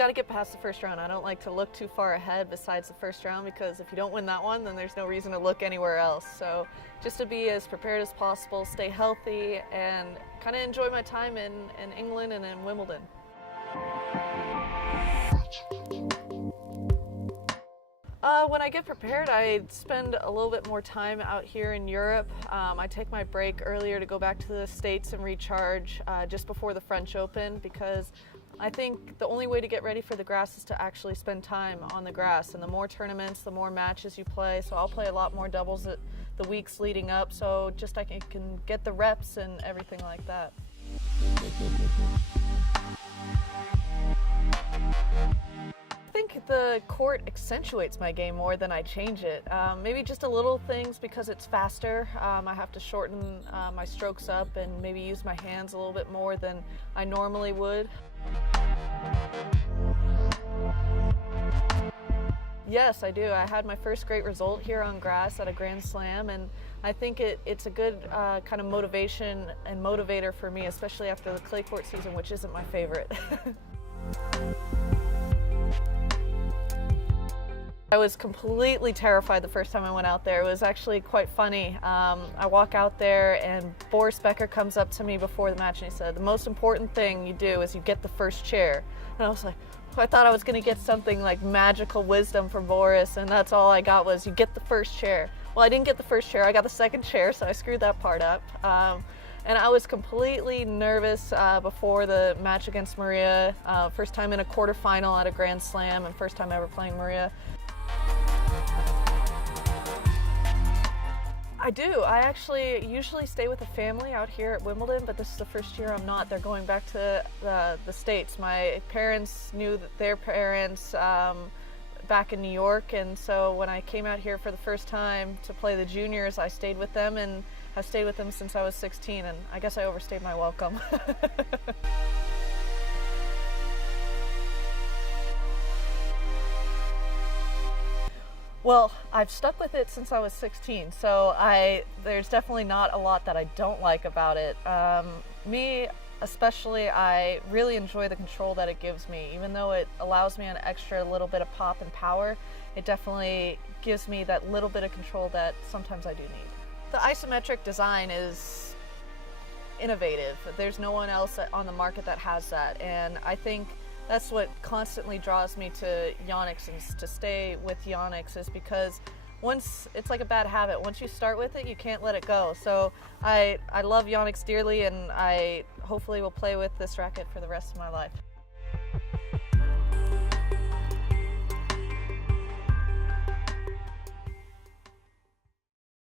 got to get past the first round. I don't like to look too far ahead besides the first round, because if you don't win that one, then there's no reason to look anywhere else. So just to be as prepared as possible, stay healthy, and kind of enjoy my time in England and in Wimbledon. When I get prepared, I spend a little bit more time out here in Europe. I take my break earlier to go back to the States and recharge just before the French Open, because I think the only way to get ready for the grass is to actually spend time on the grass. And the more tournaments, the more matches you play. So I'll play a lot more doubles the weeks leading up, so just I can get the reps and everything like that. I think the court accentuates my game more than I change it. Maybe just a little things, because it's faster. I have to shorten my strokes up and maybe use my hands a little bit more than I normally would. Yes, I do. I had my first great result here on grass at a Grand Slam, and I think it's a good kind of motivation and motivator for me, especially after the clay court season, which isn't my favorite. I was completely terrified the first time I went out there. It was actually quite funny. I walk out there and Boris Becker comes up to me before the match and he said, "The most important thing you do is you get the first chair." And I was like, I thought I was going to get something like magical wisdom from Boris, and that's all I got was, you get the first chair. Well, I didn't get the first chair, I got the second chair, so I screwed that part up. And I was completely nervous before the match against Maria. First time in a quarterfinal at a Grand Slam, and first time ever playing Maria. I do. I actually usually stay with a family out here at Wimbledon, but this is the first year I'm not. They're going back to the States. My parents knew that their parents back in New York, and so when I came out here for the first time to play the juniors, I stayed with them, and have stayed with them since I was 16, and I guess I overstayed my welcome. Well, I've stuck with it since I was 16, so there's definitely not a lot that I don't like about it. Me especially, I really enjoy the control that it gives me. Even though it allows me an extra little bit of pop and power, it definitely gives me that little bit of control that sometimes I do need. The isometric design is innovative. There's no one else on the market that has that, and I think that's what constantly draws me to Yonex and to stay with Yonex, is because once, it's like a bad habit. Once you start with it, you can't let it go. So I love Yonex dearly, and I hopefully will play with this racket for the rest of my life.